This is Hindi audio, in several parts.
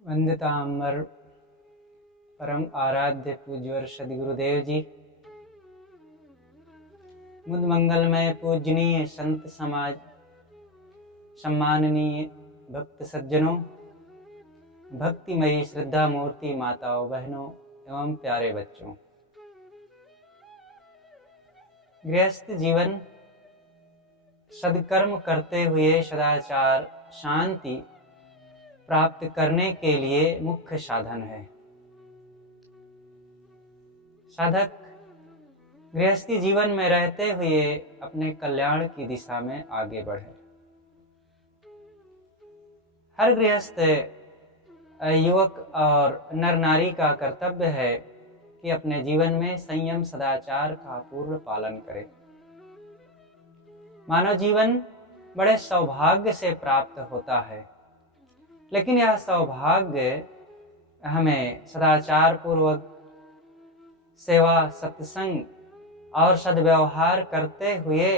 वंदितांबर परम आराध्य पूज्यवर सदगुरुदेव जी, मुद मंगलमय पूजनीय संत समाज, सम्माननीय भक्त सज्जनों, भक्तिमयी श्रद्धा मूर्ति माताओं बहनों एवं प्यारे बच्चों। गृहस्थ जीवन सद्कर्म करते हुए सदाचार शांति प्राप्त करने के लिए मुख्य साधन है। साधक गृहस्थी जीवन में रहते हुए अपने कल्याण की दिशा में आगे बढ़े। हर गृहस्थ युवक और नर नारी का कर्तव्य है कि अपने जीवन में संयम सदाचार का पूर्ण पालन करे। मानव जीवन बड़े सौभाग्य से प्राप्त होता है, लेकिन यह सौभाग्य हमें सदाचार पूर्वक सेवा, सत्संग और सद्व्यवहार करते हुए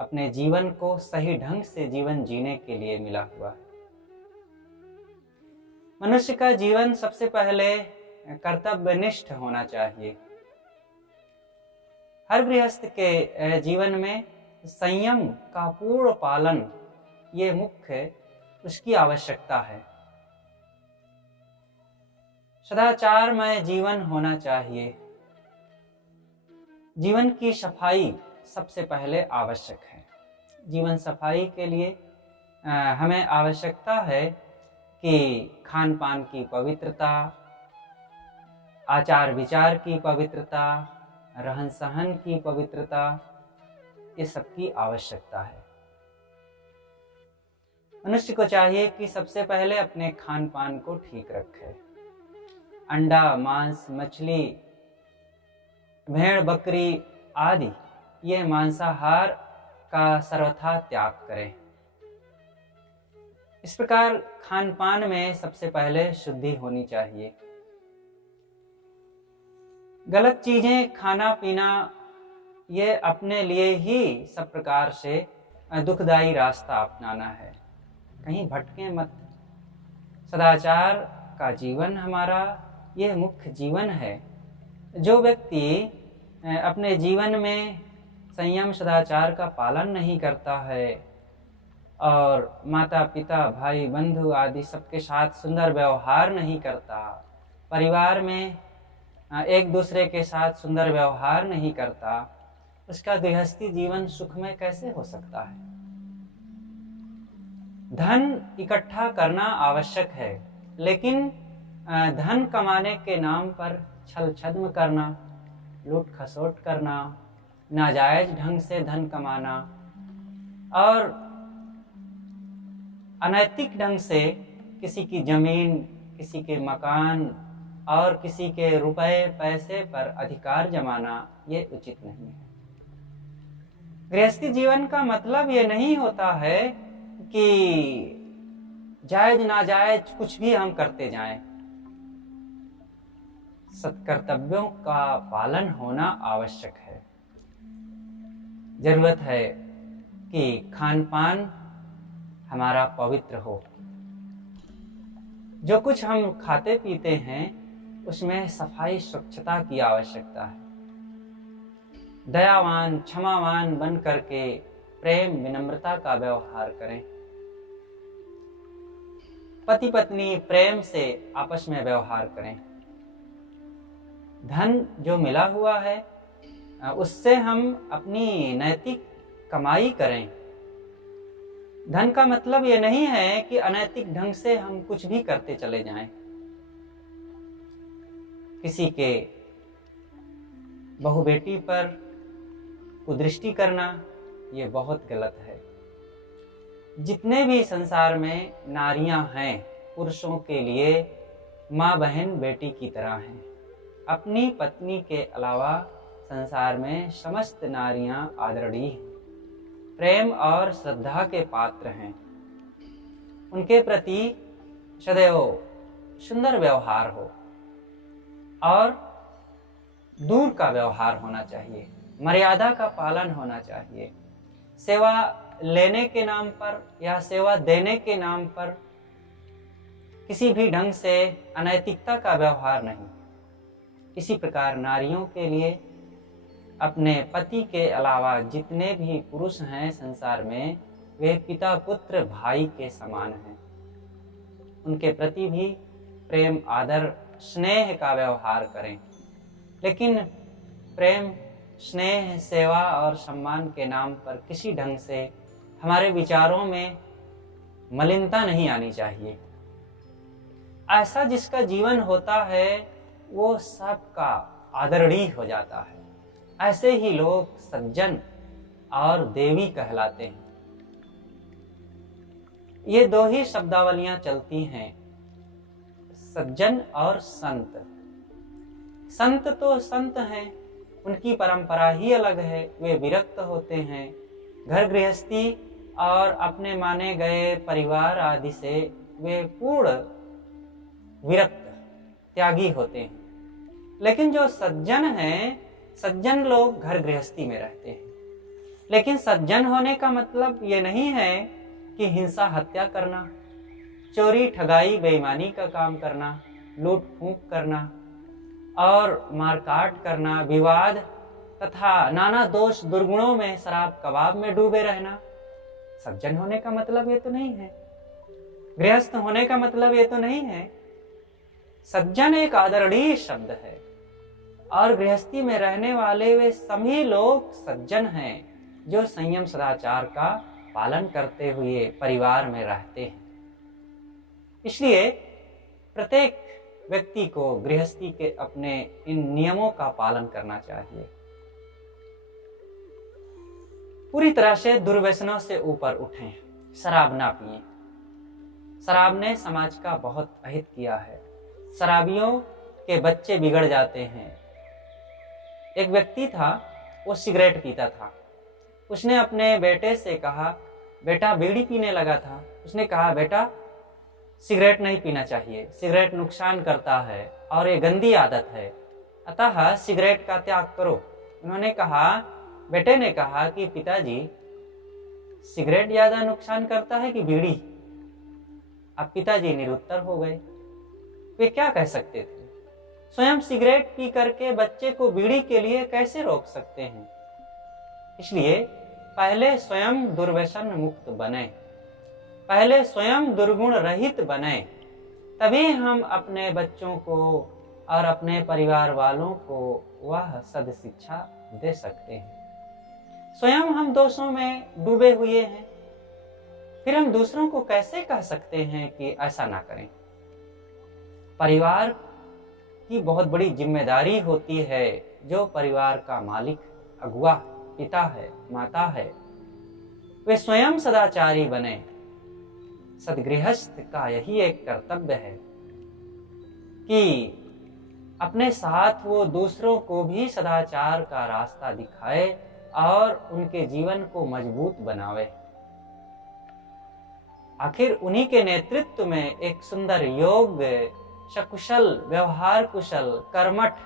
अपने जीवन को सही ढंग से जीवन जीने के लिए मिला हुआ है। मनुष्य का जीवन सबसे पहले कर्तव्यनिष्ठ होना चाहिए। हर गृहस्थ के जीवन में संयम का पूर्ण पालन ये मुख्य उसकी आवश्यकता है। सदाचारमय जीवन होना चाहिए। जीवन की सफाई सबसे पहले आवश्यक है। जीवन सफाई के लिए हमें आवश्यकता है कि खान पान की पवित्रता, आचार विचार की पवित्रता, रहन सहन की पवित्रता, ये सबकी आवश्यकता है। मनुष्य को चाहिए कि सबसे पहले अपने खान पान को ठीक रखे। अंडा, मांस, मछली, भेड़, बकरी आदि ये मांसाहार का सर्वथा त्याग करें। इस प्रकार खान पान में सबसे पहले शुद्धि होनी चाहिए। गलत चीजें खाना पीना ये अपने लिए ही सब प्रकार से दुखदायी रास्ता अपनाना है। कहीं भटके मत। सदाचार का जीवन हमारा ये मुख्य जीवन है। जो व्यक्ति अपने जीवन में संयम सदाचार का पालन नहीं करता है और माता पिता भाई बंधु आदि सबके साथ सुंदर व्यवहार नहीं करता, परिवार में एक दूसरे के साथ सुंदर व्यवहार नहीं करता, उसका गृहस्थी जीवन सुखमय कैसे हो सकता है। धन इकट्ठा करना आवश्यक है, लेकिन धन कमाने के नाम पर छल छद्म करना, लूट खसोट करना, नाजायज ढंग से धन कमाना और अनैतिक ढंग से किसी की जमीन, किसी के मकान और किसी के रुपए पैसे पर अधिकार जमाना ये उचित नहीं है। गृहस्थी जीवन का मतलब ये नहीं होता है कि जायज नाजायज कुछ भी हम करते जाएं। सत्कर्तव्यों का पालन होना आवश्यक है। जरूरत है कि खान पान हमारा पवित्र हो। जो कुछ हम खाते पीते हैं उसमें सफाई स्वच्छता की आवश्यकता है। दयावान क्षमावान बन करके प्रेम विनम्रता का व्यवहार करें। पति पत्नी प्रेम से आपस में व्यवहार करें। धन जो मिला हुआ है उससे हम अपनी नैतिक कमाई करें। धन का मतलब ये नहीं है कि अनैतिक ढंग से हम कुछ भी करते चले जाएं। किसी के बहू बेटी पर कुदृष्टि करना ये बहुत गलत है। जितने भी संसार में नारियां हैं, पुरुषों के लिए माँ बहन बेटी की तरह हैं। अपनी पत्नी के अलावा संसार में समस्त नारियां आदरणीय हैं, प्रेम और श्रद्धा के पात्र हैं। उनके प्रति सदैव सुंदर व्यवहार हो और दूर का व्यवहार होना चाहिए। मर्यादा का पालन होना चाहिए। सेवा लेने के नाम पर या सेवा देने के नाम पर किसी भी ढंग से अनैतिकता का व्यवहार नहीं। इसी प्रकार नारियों के लिए अपने पति के अलावा जितने भी पुरुष हैं संसार में, वे पिता पुत्र भाई के समान हैं। उनके प्रति भी प्रेम आदर स्नेह का व्यवहार करें, लेकिन प्रेम स्नेह सेवा और सम्मान के नाम पर किसी ढंग से हमारे विचारों में मलिनता नहीं आनी चाहिए। ऐसा जिसका जीवन होता है वो सबका आदरणीय हो जाता है। ऐसे ही लोग सज्जन और देवी कहलाते हैं। ये दो ही शब्दावलियां चलती हैं, सज्जन और संत। संत तो संत हैं, उनकी परंपरा ही अलग है। वे विरक्त होते हैं, घर गृहस्थी और अपने माने गए परिवार आदि से वे पूर्ण विरक्त त्यागी होते हैं। लेकिन जो सज्जन हैं, सज्जन लोग घर गृहस्थी में रहते हैं। लेकिन सज्जन होने का मतलब ये नहीं है कि हिंसा हत्या करना, चोरी ठगाई बेईमानी का काम करना, लूट फूंक करना और मारकाट करना, विवाद तथा नाना दोष दुर्गुणों में शराब कबाब में डूबे रहना। सज्जन होने का मतलब ये तो नहीं है। गृहस्थ होने का मतलब ये तो नहीं है। सज्जन एक आदरणीय शब्द है और गृहस्थी में रहने वाले वे सभी लोग सज्जन हैं जो संयम सदाचार का पालन करते हुए परिवार में रहते हैं। इसलिए प्रत्येक व्यक्ति को गृहस्थी के अपने इन नियमों का पालन करना चाहिए। पूरी तरह से दुर्व्यसनों से ऊपर उठें, शराब ना पिएं। शराब ने समाज का बहुत अहित किया है। शराबियों के बच्चे बिगड़ जाते हैं। एक व्यक्ति था, वो सिगरेट पीता था। उसने अपने बेटे से कहा, बेटा बीड़ी पीने लगा था। उसने कहा, बेटा सिगरेट नहीं पीना चाहिए, सिगरेट नुकसान करता है और ये गंदी आदत है, अतः सिगरेट का त्याग करो। उन्होंने कहा, बेटे ने कहा कि पिताजी सिगरेट ज्यादा नुकसान करता है कि बीड़ी? अब पिताजी निरुत्तर हो गए। वे क्या कह सकते थे? स्वयं सिगरेट पी करके बच्चे को बीड़ी के लिए कैसे रोक सकते हैं? इसलिए पहले स्वयं दुर्व्यसन मुक्त बने, पहले स्वयं दुर्गुण रहित बने, तभी हम अपने बच्चों को और अपने परिवार वालों को वह सद शिक्षा दे सकते हैं। स्वयं हम दोषों में डूबे हुए हैं, फिर हम दूसरों को कैसे कह सकते हैं कि ऐसा ना करें? परिवार की बहुत बड़ी जिम्मेदारी होती है। जो परिवार का मालिक अगुआ पिता है, माता है, वे स्वयं सदाचारी बने। सदगृहस्थ का यही एक कर्तव्य है कि अपने साथ वो दूसरों को भी सदाचार का रास्ता दिखाए और उनके जीवन को मजबूत बनावे। आखिर उन्हीं के नेतृत्व में एक सुंदर योग्य, सकुशल, व्यवहार कुशल, कर्मठ,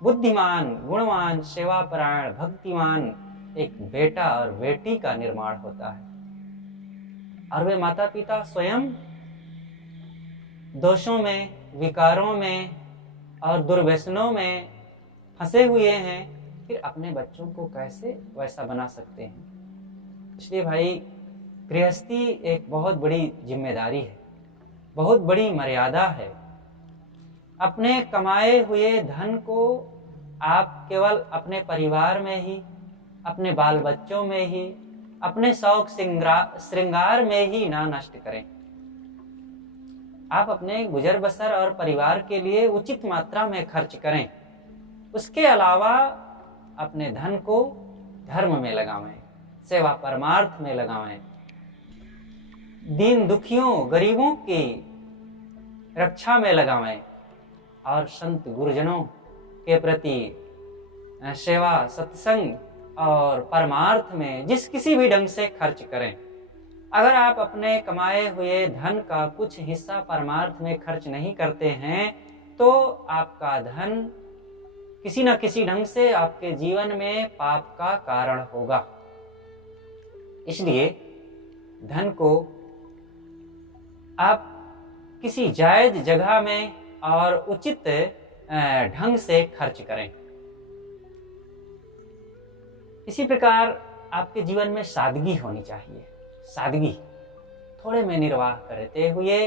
बुद्धिमान, गुणवान, सेवापरायण, भक्तिमान एक बेटा और बेटी का निर्माण होता है। और वे माता पिता स्वयं दोषों में, विकारों में और दुर्व्यसनों में फंसे हुए हैं, फिर अपने बच्चों को कैसे वैसा बना सकते हैं? इसलिए भाई, गृहस्थी एक बहुत बड़ी जिम्मेदारी है, बहुत बड़ी मर्यादा है। अपने कमाए हुए धन को आप केवल अपने परिवार में ही, अपने बाल बच्चों में ही, अपने शौक श्रृंगार में ही ना नष्ट करें। आप अपने गुजर बसर और परिवार के लिए उचित मात्रा में खर्च करें। उसके अलावा अपने धन को धर्म में लगावें, सेवा परमार्थ में लगावें, दीन दुखियों गरीबों की रक्षा में लगावें और संत गुरुजनों के प्रति सेवा, सत्संग और परमार्थ में जिस किसी भी ढंग से खर्च करें। अगर आप अपने कमाए हुए धन का कुछ हिस्सा परमार्थ में खर्च नहीं करते हैं तो आपका धन किसी न किसी ढंग से आपके जीवन में पाप का कारण होगा। इसलिए धन को आप किसी जायज जगह में और उचित ढंग से खर्च करें। इसी प्रकार आपके जीवन में सादगी होनी चाहिए। सादगी, थोड़े में निर्वाह करते हुए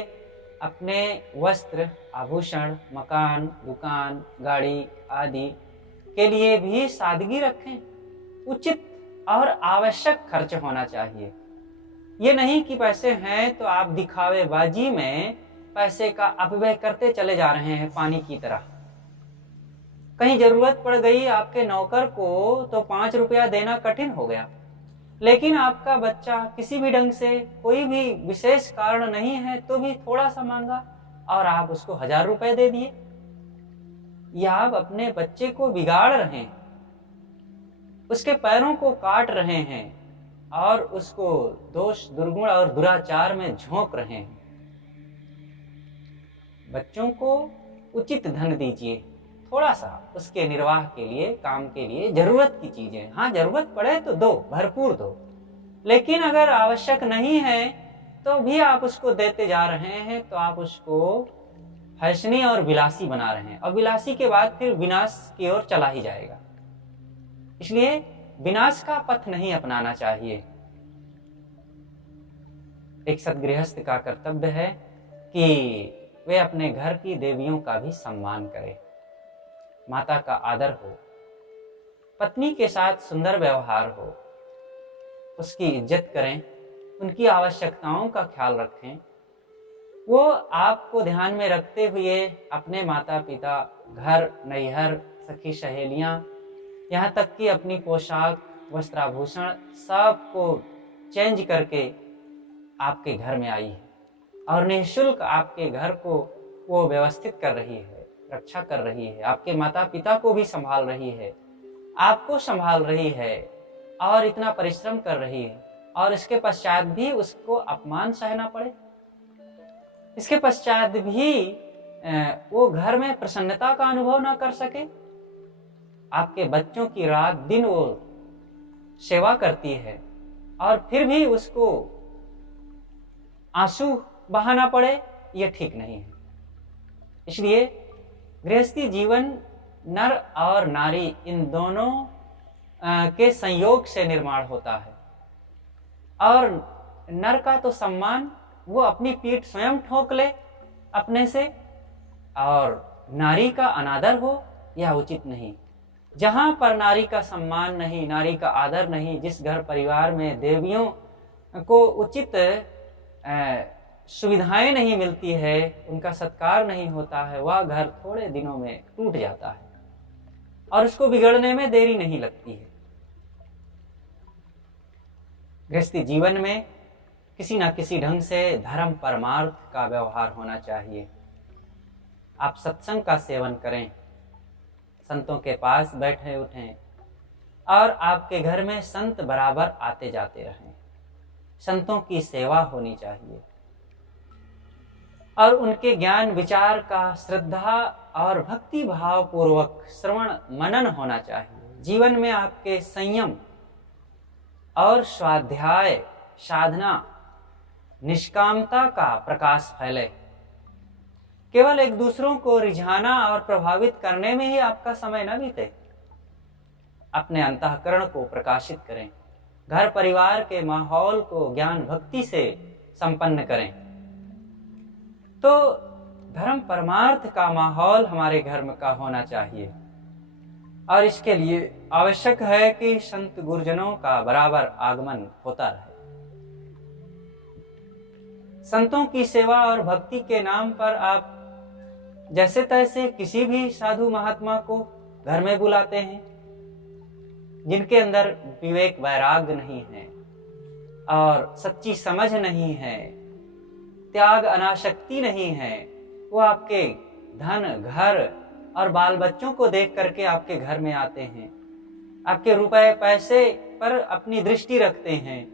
अपने वस्त्र, आभूषण, मकान, दुकान, गाड़ी आदि के लिए भी सादगी रखें। उचित और आवश्यक खर्च होना चाहिए। ये नहीं कि पैसे हैं तो आप दिखावेबाजी में पैसे का अपव्यय करते चले जा रहे हैं पानी की तरह। कहीं जरूरत पड़ गई आपके नौकर को तो 5 रुपया देना कठिन हो गया, लेकिन आपका बच्चा किसी भी ढंग से, कोई भी विशेष कारण नहीं है तो भी थोड़ा सा मांगा और आप उसको 1000 रुपए दे दिए। या आप अपने बच्चे को बिगाड़ रहे हैं, उसके पैरों को काट रहे हैं और उसको दोष, दुर्गुण और दुराचार में झोंक रहे हैं। बच्चों को उचित धन दीजिए, थोड़ा सा उसके निर्वाह के लिए, काम के लिए, जरूरत की चीजें। हाँ, जरूरत पड़े तो दो, भरपूर दो, लेकिन अगर आवश्यक नहीं है तो भी आप उसको देते जा रहे हैं तो आप उसको फैशनी और विलासी बना रहे हैं, और विलासी के बाद फिर विनाश की ओर चला ही जाएगा। इसलिए विनाश का पथ नहीं अपनाना चाहिए। एक सद्गृहस्थ का कर्तव्य है कि वे अपने घर की देवियों का भी सम्मान करें, माता का आदर हो, पत्नी के साथ सुंदर व्यवहार हो, उसकी इज्जत करें, उनकी आवश्यकताओं का ख्याल रखें। वो आपको ध्यान में रखते हुए अपने माता पिता, घर, नैहर, सखी सहेलियां, यहाँ तक कि अपनी पोशाक, वस्त्राभूषण सबको चेंज करके आपके घर में आई है और निःशुल्क आपके घर को वो व्यवस्थित कर रही है, रक्षा कर रही है, आपके माता पिता को भी संभाल रही है, आपको संभाल रही है और इतना परिश्रम कर रही है, और इसके पश्चात भी उसको अपमान सहना पड़े, इसके पश्चात भी वो घर में प्रसन्नता का अनुभव ना कर सके। आपके बच्चों की रात दिन वो सेवा करती है और फिर भी उसको आंसू बहाना पड़े, ये ठीक नहीं है। इसलिए गृहस्थी जीवन नर और नारी इन दोनों के संयोग से निर्माण होता है, और नर का तो सम्मान वो अपनी पीठ स्वयं ठोक ले अपने से, और नारी का अनादर हो यह उचित नहीं। जहां पर नारी का सम्मान नहीं, नारी का आदर नहीं, जिस घर परिवार में देवियों को उचित सुविधाएं नहीं मिलती है, उनका सत्कार नहीं होता है, वह घर थोड़े दिनों में टूट जाता है और उसको बिगड़ने में देरी नहीं लगती है। गृहस्थी जीवन में किसी न किसी ढंग से धर्म परमार्थ का व्यवहार होना चाहिए। आप सत्संग का सेवन करें, संतों के पास बैठे उठें और आपके घर में संत बराबर आते जाते रहें। संतों की सेवा होनी चाहिए और उनके ज्ञान विचार का श्रद्धा और भक्ति भाव पूर्वक श्रवण मनन होना चाहिए। जीवन में आपके संयम और स्वाध्याय, साधना, निष्कामता का प्रकाश फैले। केवल एक दूसरों को रिझाना और प्रभावित करने में ही आपका समय न बीते। अपने अंतःकरण को प्रकाशित करें, घर परिवार के माहौल को ज्ञान भक्ति से संपन्न करें। तो धर्म परमार्थ का माहौल हमारे घर में का होना चाहिए, और इसके लिए आवश्यक है कि संत गुरुजनों का बराबर आगमन होता रहे। संतों की सेवा और भक्ति के नाम पर आप जैसे तैसे किसी भी साधु महात्मा को घर में बुलाते हैं, जिनके अंदर विवेक वैराग्य नहीं है और सच्ची समझ नहीं है, त्याग अनासक्ति नहीं है। वो आपके धन, घर और बाल बच्चों को देख करके आपके घर में आते हैं, आपके रुपए पैसे पर अपनी दृष्टि रखते हैं।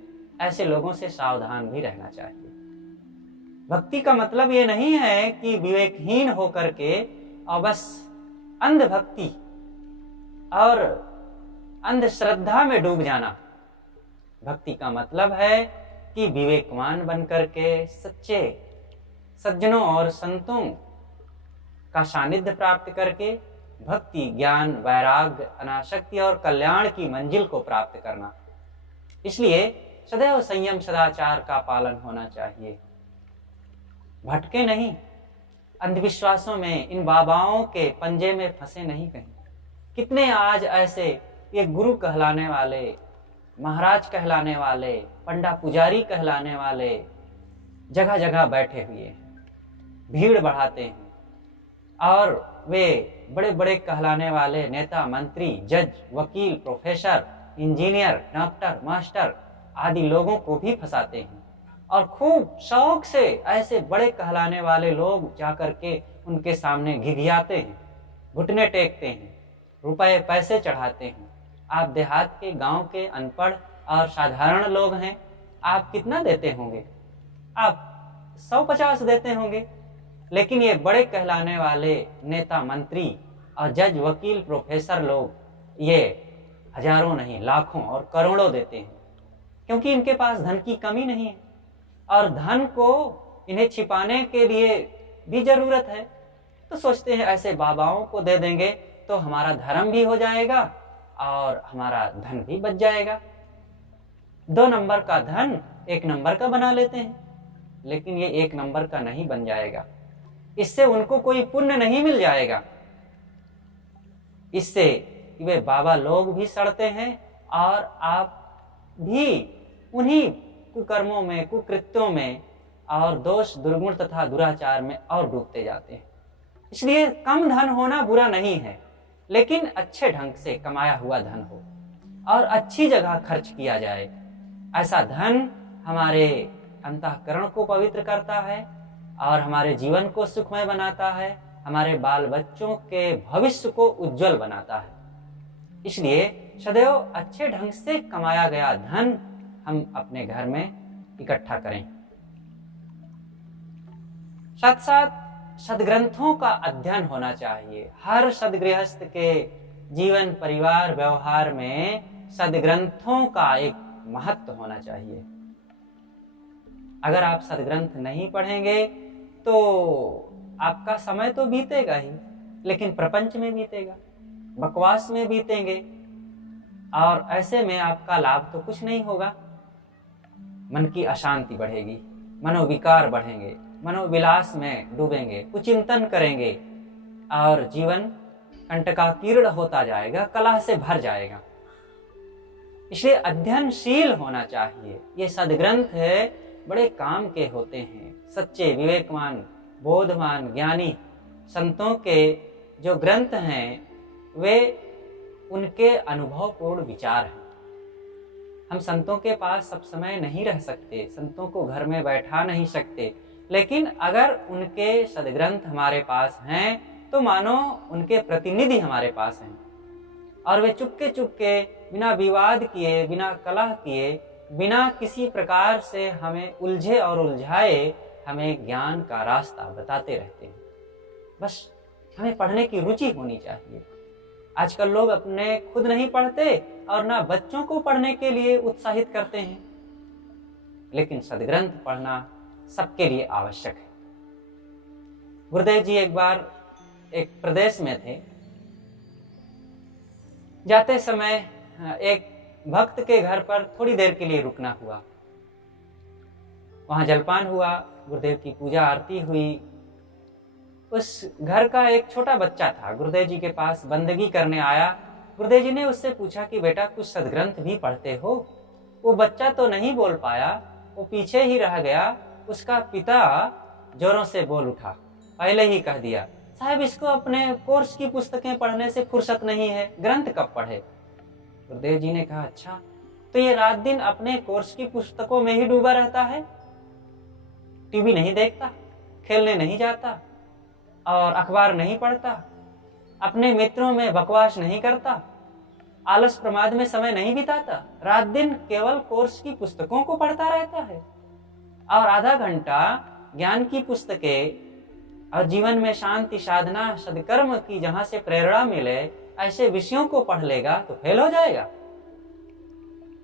ऐसे लोगों से सावधान भी रहना चाहिए। भक्ति का मतलब ये नहीं है कि विवेकहीन होकर के और बस अंध भक्ति और अंधश्रद्धा में डूब जाना। भक्ति का मतलब है कि विवेकवान बनकर के, सच्चे सज्जनों और संतों का सानिध्य प्राप्त करके भक्ति, ज्ञान, वैराग्य, अनासक्ति और कल्याण की मंजिल को प्राप्त करना। इसलिए सदैव संयम सदाचार का पालन होना चाहिए। भटके नहीं, अंधविश्वासों में, इन बाबाओं के पंजे में फंसे नहीं कहीं। कितने आज ऐसे ये गुरु कहलाने वाले, महाराज कहलाने वाले, पंडा पुजारी कहलाने वाले जगह जगह बैठे हुए हैं, भीड़ बढ़ाते हैं, और वे बड़े बड़े कहलाने वाले नेता, मंत्री, जज, वकील, प्रोफेसर, इंजीनियर, डॉक्टर, मास्टर आदि लोगों को भी फंसाते हैं। और खूब शौक से ऐसे बड़े कहलाने वाले लोग जाकर के उनके सामने घिघियाते हैं, घुटने टेकते हैं, रुपए पैसे चढ़ाते हैं। आप देहात के, गांव के अनपढ़ और साधारण लोग हैं, आप कितना देते होंगे? आप 150 देते होंगे। लेकिन ये बड़े कहलाने वाले नेता, मंत्री और जज, वकील, प्रोफेसर लोग ये हजारों नहीं, लाखों और करोड़ों देते हैं, क्योंकि इनके पास धन की कमी नहीं है और धन को इन्हें छिपाने के लिए भी जरूरत है। तो सोचते हैं ऐसे बाबाओं को दे देंगे तो हमारा धर्म भी हो जाएगा और हमारा धन भी बच जाएगा। 2 नंबर का धन 1 नंबर का बना लेते हैं, लेकिन ये 1 नंबर का नहीं बन जाएगा। इससे उनको कोई पुण्य नहीं मिल जाएगा। इससे वे बाबा लोग भी सड़ते हैं और आप भी उन्हीं कुकर्मों में, कुकृत्यों में और दोष, दुर्गुण तथा दुराचार में और डूबते जाते हैं। इसलिए कम धन होना बुरा नहीं है, लेकिन अच्छे ढंग से कमाया हुआ धन हो और अच्छी जगह खर्च किया जाए। ऐसा धन हमारे अंतःकरण को पवित्र करता है और हमारे जीवन को सुखमय बनाता है, हमारे बाल बच्चों के भविष्य को उज्जवल बनाता है। इसलिए सदैव अच्छे ढंग से कमाया गया धन हम अपने घर में इकट्ठा करें। साथ साथ सदग्रंथों का अध्ययन होना चाहिए। हर सदगृहस्थ के जीवन, परिवार, व्यवहार में सदग्रंथों का एक महत्व होना चाहिए। अगर आप सदग्रंथ नहीं पढ़ेंगे तो आपका समय तो बीतेगा ही, लेकिन प्रपंच में बीतेगा, बकवास में बीतेंगे और ऐसे में आपका लाभ तो कुछ नहीं होगा। मन की अशांति बढ़ेगी, मनोविकार बढ़ेंगे, मनोविलास में डूबेंगे, कुचिंतन करेंगे और जीवन कंटकाकीर्ण होता जाएगा, कलह से भर जाएगा। इसलिए अध्ययनशील होना चाहिए। ये सदग्रंथ है बड़े काम के होते हैं। सच्चे, विवेकवान, बोधवान, ज्ञानी संतों के जो ग्रंथ हैं वे उनके अनुभवपूर्ण विचार हैं। हम संतों के पास सब समय नहीं रह सकते, संतों को घर में बैठा नहीं सकते, लेकिन अगर उनके सदग्रंथ हमारे पास हैं तो मानो उनके प्रतिनिधि हमारे पास हैं और वे चुपके चुपके, बिना विवाद किए, बिना कलह किए, बिना किसी प्रकार से हमें उलझे और उलझाए हमें ज्ञान का रास्ता बताते रहते हैं। बस हमें पढ़ने की रुचि होनी चाहिए। आजकल लोग अपने खुद नहीं पढ़ते और ना बच्चों को पढ़ने के लिए उत्साहित करते हैं, लेकिन सदग्रंथ पढ़ना सबके लिए आवश्यक है। गुरुदेव जी एक बार एक प्रदेश में थे। जाते समय एक भक्त के घर पर थोड़ी देर के लिए रुकना हुआ। वहां जलपान हुआ, गुरुदेव की पूजा आरती हुई। उस घर का एक छोटा बच्चा था, गुरुदेव जी के पास बंदगी करने आया। गुरुदेव जी ने उससे पूछा कि बेटा कुछ सदग्रंथ भी पढ़ते हो? वो बच्चा तो नहीं बोल पाया, वो पीछे ही रह गया। उसका पिता जोरों से बोल उठा, पहले ही कह दिया, साहब इसको अपने कोर्स की पुस्तकें पढ़ने से फुर्सत नहीं है, ग्रंथ कब पढ़े? गुरुदेव जी ने कहा, अच्छा तो ये रात दिन अपने कोर्स की पुस्तकों में ही डूबा रहता है, टीवी नहीं देखता, खेलने नहीं जाता और अखबार नहीं पढ़ता, अपने मित्रों में बकवास नहीं करता, आलस प्रमाद में समय नहीं बिताता, रात दिन केवल कोर्स की पुस्तकों को पढ़ता रहता है और आधा घंटा ज्ञान की पुस्तकें और जीवन में शांति, साधना, सदकर्म की जहां से प्रेरणा मिले ऐसे विषयों को पढ़ लेगा तो फेल हो जाएगा।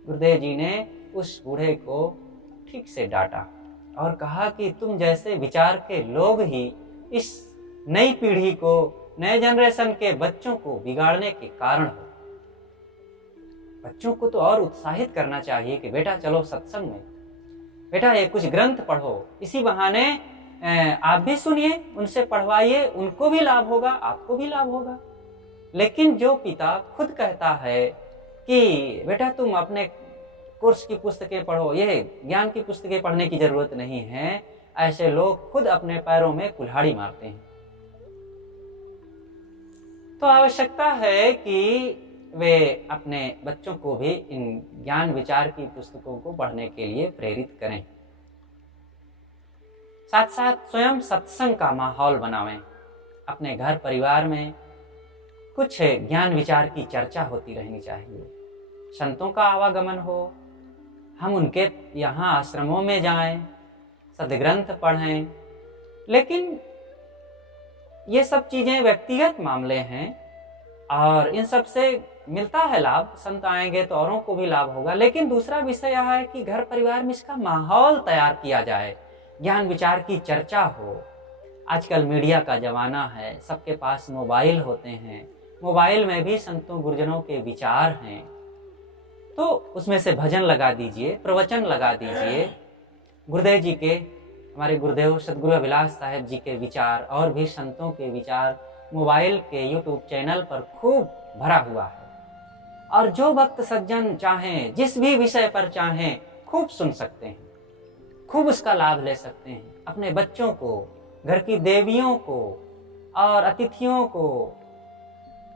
गुरुदेव जी ने उस बूढ़े को ठीक से डांटा और कहा कि तुम जैसे विचार के लोग ही इस नई पीढ़ी को, नए जनरेशन के बच्चों को बिगाड़ने के कारण हो। बच्चों को तो और उत्साहित करना चाहिए कि बेटा चलो सत्संग में, बेटा ये कुछ ग्रंथ पढ़ो, इसी बहाने आप भी सुनिए, उनसे पढ़वाइए, उनको भी लाभ होगा, आपको भी लाभ होगा। लेकिन जो पिता खुद कहता है कि बेटा तुम अपने कोर्स की पुस्तकें पढ़ो, ये ज्ञान की पुस्तकें पढ़ने की जरूरत नहीं है, ऐसे लोग खुद अपने पैरों में कुल्हाड़ी मारते हैं। तो आवश्यकता है कि वे अपने बच्चों को भी इन ज्ञान विचार की पुस्तकों को पढ़ने के लिए प्रेरित करें। साथ साथ स्वयं सत्संग का माहौल बनावें। अपने घर परिवार में कुछ ज्ञान विचार की चर्चा होती रहनी चाहिए, संतों का आवागमन हो, हम उनके यहाँ आश्रमों में जाएं, सद्ग्रंथ पढ़ें। लेकिन ये सब चीजें व्यक्तिगत मामले हैं और इन सब से मिलता है लाभ, संत आएंगे तो औरों को भी लाभ होगा। लेकिन दूसरा विषय यह है कि घर परिवार में इसका माहौल तैयार किया जाए, ज्ञान विचार की चर्चा हो। आजकल मीडिया का जमाना है, सबके पास मोबाइल होते हैं, मोबाइल में भी संतों गुरुजनों के विचार हैं, तो उसमें से भजन लगा दीजिए, प्रवचन लगा दीजिए। गुरुदेव जी के, हमारे गुरुदेव सदगुरु अभिलाष साहेब जी के विचार और भी संतों के विचार मोबाइल के यूट्यूब चैनल पर खूब भरा हुआ है, और जो भक्त सज्जन चाहें, जिस भी विषय पर चाहें, खूब सुन सकते हैं, खूब उसका लाभ ले सकते हैं। अपने बच्चों को, घर की देवियों को और अतिथियों को,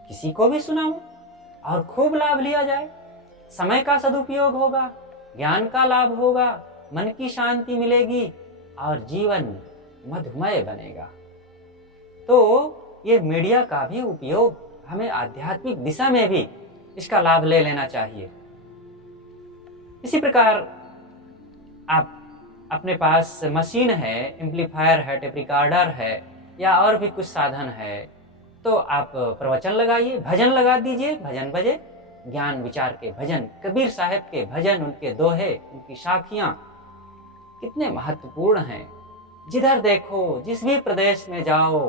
किसी को भी सुनाओ और खूब लाभ लिया जाए। समय का सदुपयोग होगा, ज्ञान का लाभ होगा, मन की शांति मिलेगी और जीवन मधुमय बनेगा। तो ये मीडिया का भी उपयोग हमें आध्यात्मिक दिशा में भी इसका लाभ ले लेना चाहिए। इसी प्रकार आप अपने पास मशीन है, एम्पलीफायर है, टेप रिकॉर्डर है या और भी कुछ साधन है, तो आप प्रवचन लगाइए, भजन लगा दीजिए, भजन बजे, ज्ञान विचार के भजन, कबीर साहब के भजन, उनके दोहे, उनकी साखियां कितने महत्वपूर्ण हैं। जिधर देखो, जिस भी प्रदेश में जाओ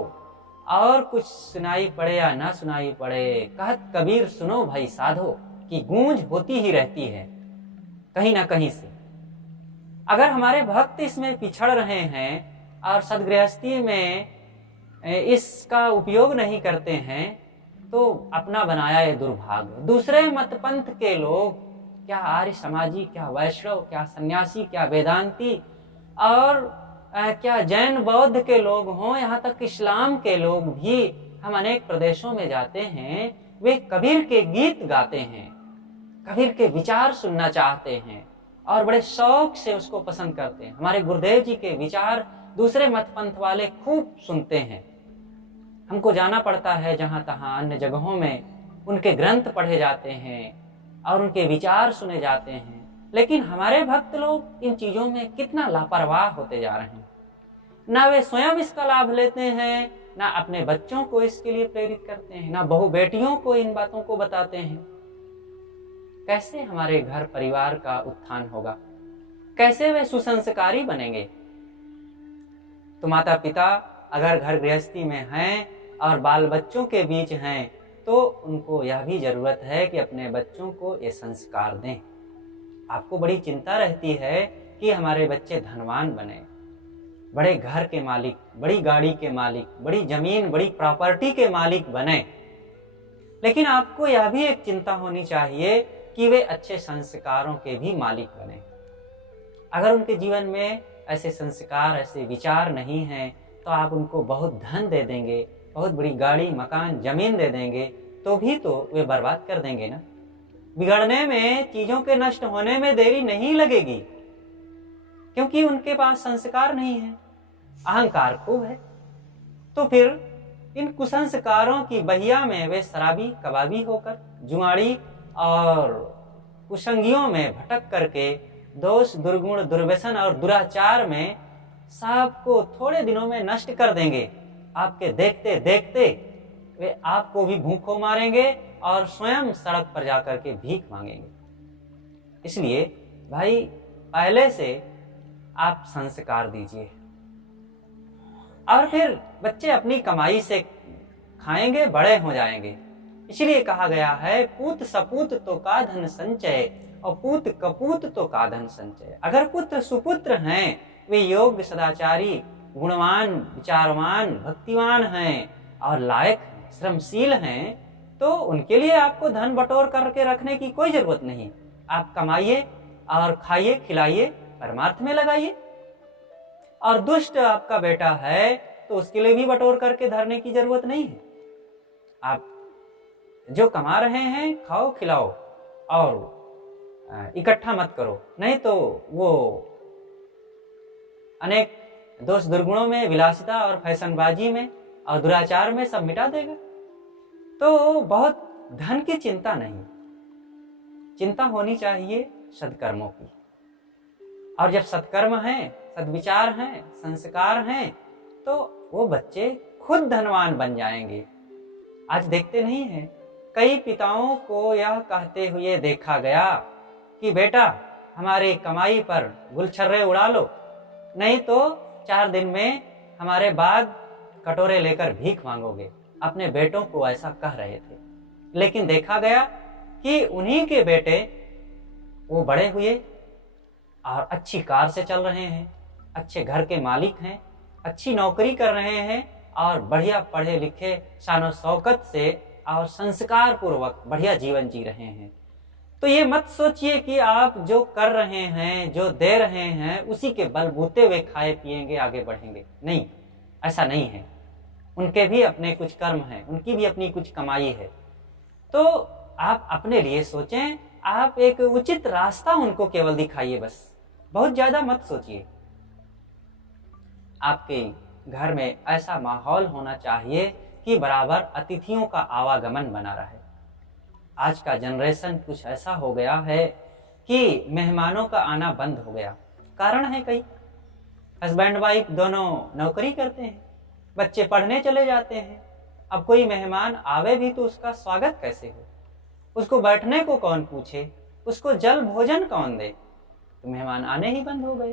और कुछ सुनाई पड़े या ना सुनाई पड़े, कहत कबीर सुनो भाई साधो की गूंज होती ही रहती है कहीं ना कहीं से। अगर हमारे भक्त इसमें पिछड़ रहे हैं और सदगृहस्थी में इसका उपयोग नहीं करते हैं, तो अपना बनाया ये दुर्भाग्य। दूसरे मत पंथ के लोग, क्या आर्य समाजी, क्या वैष्णव, क्या सन्यासी, क्या वेदांती और क्या जैन बौद्ध के लोग हों, यहाँ तक इस्लाम के लोग भी, हम अनेक प्रदेशों में जाते हैं, वे कबीर के गीत गाते हैं, कबीर के विचार सुनना चाहते हैं और बड़े शौक से उसको पसंद करते हैं। हमारे गुरुदेव जी के विचार दूसरे मत पंथ वाले खूब सुनते हैं। हमको जाना पड़ता है जहाँ तहाँ, अन्य जगहों में उनके ग्रंथ पढ़े जाते हैं और उनके विचार सुने जाते हैं। लेकिन हमारे भक्त लोग इन चीजों में कितना लापरवाह होते जा रहे हैं। ना वे स्वयं इसका लाभ लेते हैं, ना अपने बच्चों को इसके लिए प्रेरित करते हैं, ना बहू बेटियों को इन बातों को बताते हैं। कैसे हमारे घर परिवार का उत्थान होगा? कैसे वे सुसंस्कारी बनेंगे? तो माता पिता अगर घर गृहस्थी में हैं और बाल बच्चों के बीच हैं, तो उनको यह भी जरूरत है कि अपने बच्चों को ये संस्कार दें। आपको बड़ी चिंता रहती है कि हमारे बच्चे धनवान बने, बड़े घर के मालिक, बड़ी गाड़ी के मालिक, बड़ी जमीन, बड़ी प्रॉपर्टी के मालिक बने। लेकिन आपको यह भी एक चिंता होनी चाहिए कि वे अच्छे संस्कारों के भी मालिक बने। अगर उनके जीवन में ऐसे संस्कार, ऐसे विचार नहीं हैं, तो आप उनको बहुत धन दे देंगे, बहुत बड़ी गाड़ी, मकान, जमीन दे देंगे, तो भी तो वे बर्बाद कर देंगे ना। बिगड़ने में, चीजों के नष्ट होने में देरी नहीं लगेगी, क्योंकि उनके पास संस्कार नहीं है, अहंकार खूब है। तो फिर इन कुसंस्कारों की बहिया में वे शराबी, कबाबी होकर, जुआड़ी और कुसंगियों में भटक करके दोष, दुर्गुण, दुर्व्यसन और दुराचार में सबको थोड़े दिनों में नष्ट कर देंगे। आपके देखते देखते वे आपको भी भूखों मारेंगे और स्वयं सड़क पर जाकर के भीख मांगेंगे। इसलिए भाई, पहले से आप संस्कार दीजिए। और फिर बच्चे अपनी कमाई से खाएंगे, बड़े हो जाएंगे। इसलिए कहा गया है, पूत सपूत तो का धन संचय और पूत कपूत तो का धन संचय। अगर पुत्र सुपुत्र हैं, वे योग्य, सदाचारी, गुणवान, विचारवान, भक्तिवान हैं और लायक हैं, श्रमशील हैं, तो उनके लिए आपको धन बटोर करके रखने की कोई जरूरत नहीं। आप कमाइए और खाइए, खिलाइए, परमार्थ में लगाइए। और दुष्ट आपका बेटा है तो उसके लिए भी बटोर करके धरने की जरूरत नहीं है। आप जो कमा रहे हैं खाओ, खिलाओ और इकट्ठा मत करो, नहीं तो वो अनेक दोष दुर्गुणों में, विलासिता और फैशनबाजी में और दुराचार में सब मिटा देगा। तो बहुत धन की चिंता नहीं, चिंता होनी चाहिए सद्कर्मों की। और जब सत्कर्म हैं, सद्विचार हैं, संस्कार हैं, तो वो बच्चे खुद धनवान बन जाएंगे। आज देखते नहीं हैं, कई पिताओं को यह कहते हुए देखा गया कि बेटा हमारी कमाई पर गुलछर्रे उड़ा लो, नहीं तो 4 दिन में हमारे बाद कटोरे लेकर भीख मांगोगे। अपने बेटों को ऐसा कह रहे थे। लेकिन देखा गया कि उन्हीं के बेटे वो बड़े हुए और अच्छी कार से चल रहे हैं, अच्छे घर के मालिक हैं, अच्छी नौकरी कर रहे हैं और बढ़िया पढ़े लिखे, शानो शौकत से और संस्कार पूर्वक बढ़िया जीवन जी रहे हैं। तो ये मत सोचिए कि आप जो कर रहे हैं, जो दे रहे हैं, उसी के बलबूते वे खाए पिएंगे, आगे बढ़ेंगे। नहीं, ऐसा नहीं है। उनके भी अपने कुछ कर्म हैं, उनकी भी अपनी कुछ कमाई है। तो आप अपने लिए सोचें, आप एक उचित रास्ता उनको केवल दिखाइए, बस बहुत ज्यादा मत सोचिए। आपके घर में ऐसा माहौल होना चाहिए कि बराबर अतिथियों का आवागमन बना रहे। आज का जनरेशन कुछ ऐसा हो गया है कि मेहमानों का आना बंद हो गया। कारण है कई, हस्बैंड वाइफ दोनों नौकरी करते हैं, बच्चे पढ़ने चले जाते हैं। अब कोई मेहमान आवे भी तो उसका स्वागत कैसे हो, उसको बैठने को कौन पूछे, उसको जल भोजन कौन दे? तो मेहमान आने ही बंद हो गए।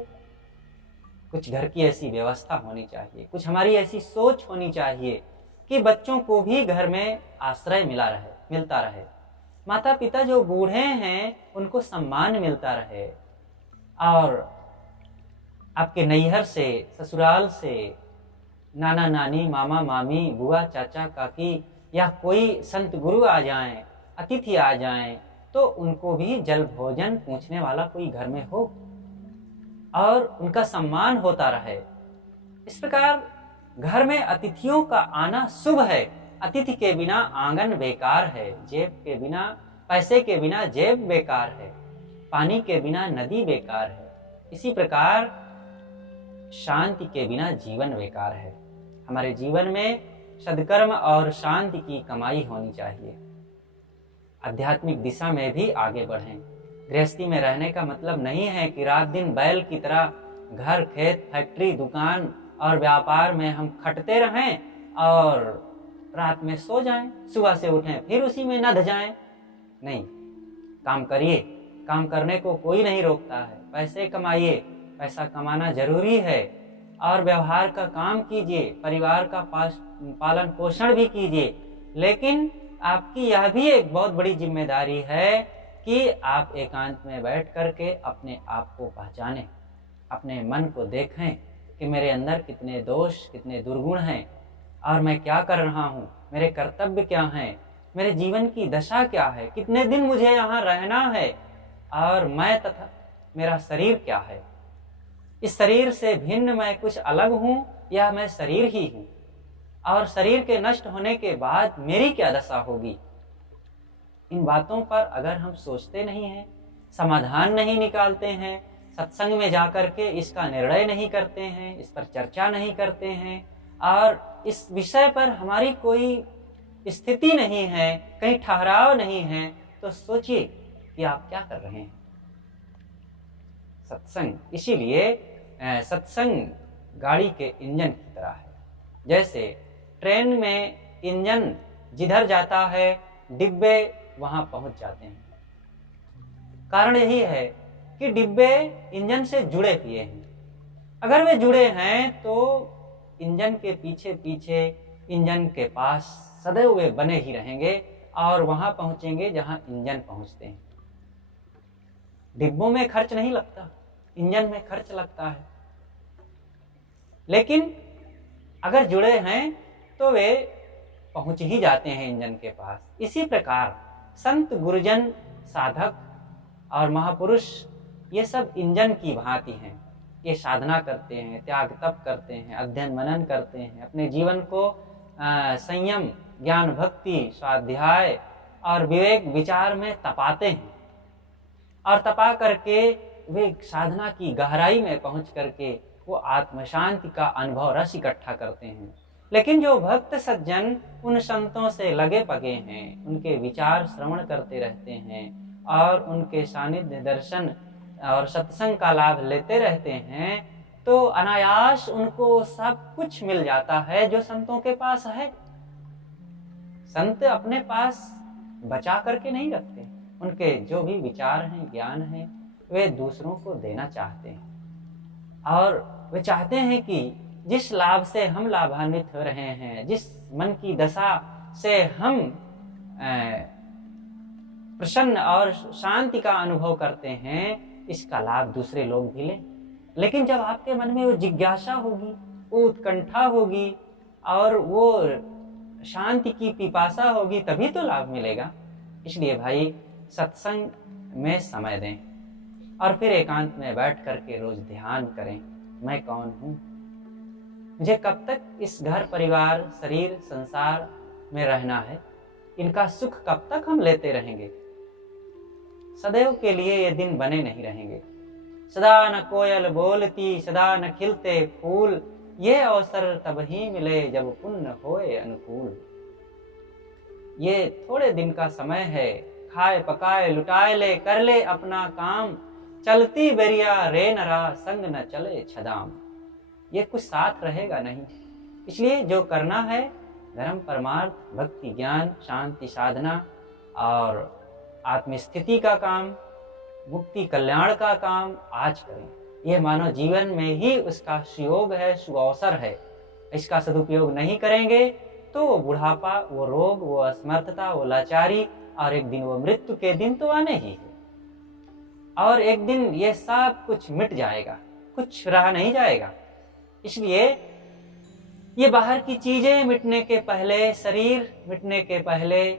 कुछ घर की ऐसी व्यवस्था होनी चाहिए, कुछ हमारी ऐसी सोच होनी चाहिए कि बच्चों को भी घर में आश्रय मिलता रहे। माता पिता जो बूढ़े हैं उनको सम्मान मिलता रहे। और आपके नैहर से, ससुराल से नाना नानी, मामा मामी, बुआ चाचा काकी या कोई संत गुरु आ जाएं, अतिथि आ जाएं, तो उनको भी जल भोजन पूछने वाला कोई घर में हो और उनका सम्मान होता रहे। इस प्रकार घर में अतिथियों का आना शुभ है। अतिथि के बिना आंगन बेकार है, जेब के बिना, पैसे के बिना जेब बेकार है, पानी के बिना नदी बेकार है। इसी प्रकार शांति के बिना जीवन बेकार है। हमारे जीवन में सद्कर्म और शांति की कमाई होनी चाहिए। आध्यात्मिक दिशा में भी आगे बढ़ें। गृहस्थी में रहने का मतलब नहीं है कि रात दिन बैल की तरह घर, खेत, फैक्ट्री, दुकान और व्यापार में हम खटते रहें और रात में सो जाएं, सुबह से उठें फिर उसी में नध जाएं। नहीं, काम करिए, काम करने को कोई नहीं रोकता है। पैसे कमाइए, पैसा कमाना जरूरी है और व्यवहार का काम कीजिए, परिवार का पालन पोषण भी कीजिए। लेकिन आपकी यह भी एक बहुत बड़ी जिम्मेदारी है कि आप एकांत में बैठ करके अपने आप को पहचानें, अपने मन को देखें कि मेरे अंदर कितने दोष, कितने दुर्गुण हैं और मैं क्या कर रहा हूँ, मेरे कर्तव्य क्या हैं, मेरे जीवन की दशा क्या है, कितने दिन मुझे यहाँ रहना है और मैं तथा मेरा शरीर क्या है। इस शरीर से भिन्न मैं कुछ अलग हूँ या मैं शरीर ही हूँ, और शरीर के नष्ट होने के बाद मेरी क्या दशा होगी। इन बातों पर अगर हम सोचते नहीं हैं, समाधान नहीं निकालते हैं, सत्संग में जाकर के इसका निर्णय नहीं करते हैं, इस पर चर्चा नहीं करते हैं और इस विषय पर हमारी कोई स्थिति नहीं है, कहीं ठहराव नहीं है, तो सोचिए कि आप क्या कर रहे हैं। सत्संग इसीलिए सत्संग गाड़ी के इंजन की तरह है। जैसे ट्रेन में इंजन जिधर जाता है डिब्बे वहां पहुंच जाते हैं। कारण यही है कि डिब्बे इंजन से जुड़े हुए हैं। अगर वे जुड़े हैं तो इंजन के पीछे पीछे इंजन के पास सदैव वे बने ही रहेंगे और वहां पहुंचेंगे जहां इंजन पहुंचते हैं। डिब्बों में खर्च नहीं लगता, इंजन में खर्च लगता है। लेकिन अगर जुड़े हैं तो वे पहुंच ही जाते हैं इंजन के पास। इसी प्रकार संत, गुरुजन, साधक और महापुरुष ये सब इंजन की भांति हैं। ये साधना करते हैं, त्याग तप करते हैं, अध्ययन मनन करते हैं, अपने जीवन को संयम, ज्ञान, भक्ति, स्वाध्याय और विवेक विचार में तपाते हैं और तपा करके वे साधना की गहराई में पहुंच करके वो आत्म शांति का अनुभव रस इकट्ठा करते हैं। लेकिन जो भक्त सज्जन उन संतों से लगे पगे हैं, उनके विचार श्रवण करते रहते हैं और उनके सानिध्य, दर्शन और सत्संग का लाभ लेते रहते हैं, तो अनायास उनको सब कुछ मिल जाता है जो संतों के पास है। संत अपने पास बचा करके नहीं रखते, उनके जो भी विचार हैं, ज्ञान है, वे दूसरों को देना चाहते हैं और वे चाहते हैं कि जिस लाभ से हम लाभान्वित हो रहे हैं, जिस मन की दशा से हम प्रसन्न और शांति का अनुभव करते हैं, इसका लाभ दूसरे लोग भी लें। लेकिन जब आपके मन में वो जिज्ञासा होगी, वो उत्कंठा होगी और वो शांति की पिपासा होगी, तभी तो लाभ मिलेगा। इसलिए भाई सत्संग में समय दें और फिर एकांत में बैठ करके रोज ध्यान करें, मैं कौन हूँ, मुझे कब तक इस घर, परिवार, शरीर, संसार में रहना है, इनका सुख कब तक हम लेते रहेंगे। सदैव के लिए ये दिन बने नहीं रहेंगे। सदा न कोयल बोलती, सदा न खिलते फूल, ये अवसर तब ही मिले जब पुण्य होए अनुकूल। ये थोड़े दिन का समय है, खाए पकाए लुटाए ले, कर ले अपना काम, चलती बेरिया रे नरा, संग न चले छदाम। ये कुछ साथ रहेगा नहीं। इसलिए जो करना है, धर्म, परमार्थ, भक्ति, ज्ञान, शांति, साधना और आत्मस्थिति का काम, मुक्ति, कल्याण का काम आज करें। यह मानव जीवन में ही उसका सुयोग है, सुअवसर है। इसका सदुपयोग नहीं करेंगे तो वो बुढ़ापा, वो रोग, वो असमर्थता, वो लाचारी और एक दिन वो मृत्यु के दिन तो आने ही है। और एक दिन ये सब कुछ मिट जाएगा, कुछ रहा नहीं जाएगा। इसलिए ये बाहर की चीजें मिटने के पहले, शरीर मिटने के पहले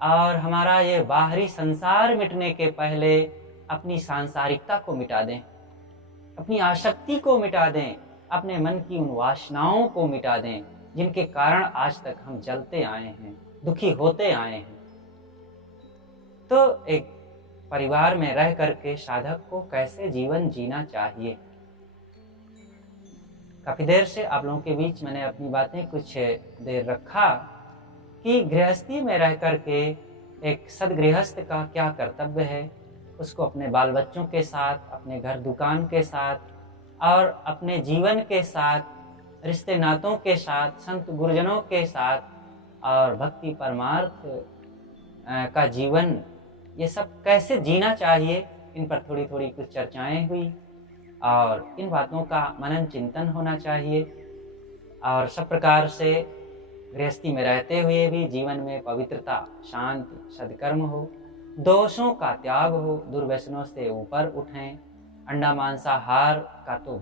और हमारा ये बाहरी संसार मिटने के पहले अपनी सांसारिकता को मिटा दें, अपनी आसक्ति को मिटा दें, अपने मन की उन वासनाओं को मिटा दें जिनके कारण आज तक हम जलते आए हैं, दुखी होते आए हैं। तो एक परिवार में रह करके साधक को कैसे जीवन जीना चाहिए। काफी देर से आप लोगों के बीच मैंने अपनी बातें कुछ देर रखा कि गृहस्थी में रह करके एक सदगृहस्थ का क्या कर्तव्य है, उसको अपने बाल बच्चों के साथ, अपने घर दुकान के साथ और अपने जीवन के साथ, रिश्ते नातों के साथ, संत गुरुजनों के साथ और भक्ति परमार्थ का जीवन, ये सब कैसे जीना चाहिए, इन पर थोड़ी थोड़ी कुछ चर्चाएं हुई और इन बातों का मनन चिंतन होना चाहिए। और सब प्रकार से गृहस्थी में रहते हुए भी जीवन में पवित्रता, शांति, सद्कर्म हो, दोषों का त्याग हो, दुर्व्यसनों से ऊपर उठें, अंडा मांसाहार का तो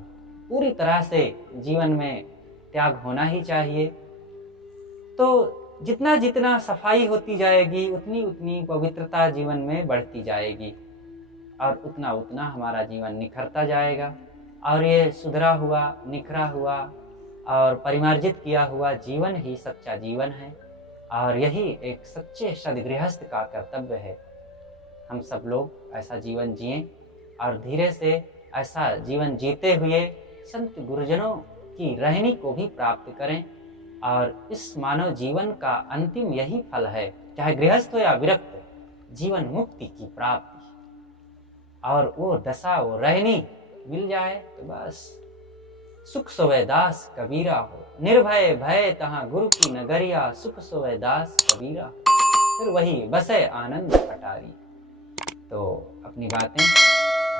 पूरी तरह से जीवन में त्याग होना ही चाहिए। तो जितना जितना सफाई होती जाएगी उतनी उतनी पवित्रता जीवन में बढ़ती जाएगी और उतना उतना हमारा जीवन निखरता जाएगा। और ये सुधरा हुआ, निखरा हुआ और परिमार्जित किया हुआ जीवन ही सच्चा जीवन है और यही एक सच्चे सदगृहस्थ का कर्तव्य है। हम सब लोग ऐसा जीवन जिएं और धीरे से ऐसा जीवन जीते हुए संत गुरुजनों की रहनी को भी प्राप्त करें। और इस मानव जीवन का अंतिम यही फल है, चाहे गृहस्थ हो या विरक्त, जीवन मुक्ति की प्राप्ति। और वो दशा, वो रहनी मिल जाए तो बस सुख सोवे दास कबीरा हो, निर्भय भय तहाँ गुरु की नगरिया, सुख सोवे दास कबीरा हो, फिर वही बसे आनंद कटारी। तो अपनी बातें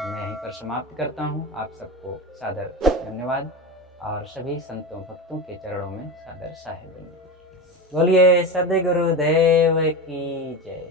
मैं यहीं पर समाप्त करता हूँ। आप सबको सादर धन्यवाद और सभी संतों भक्तों के चरणों में सादर साहिब बोलिए सद्गुरुदेव की जय।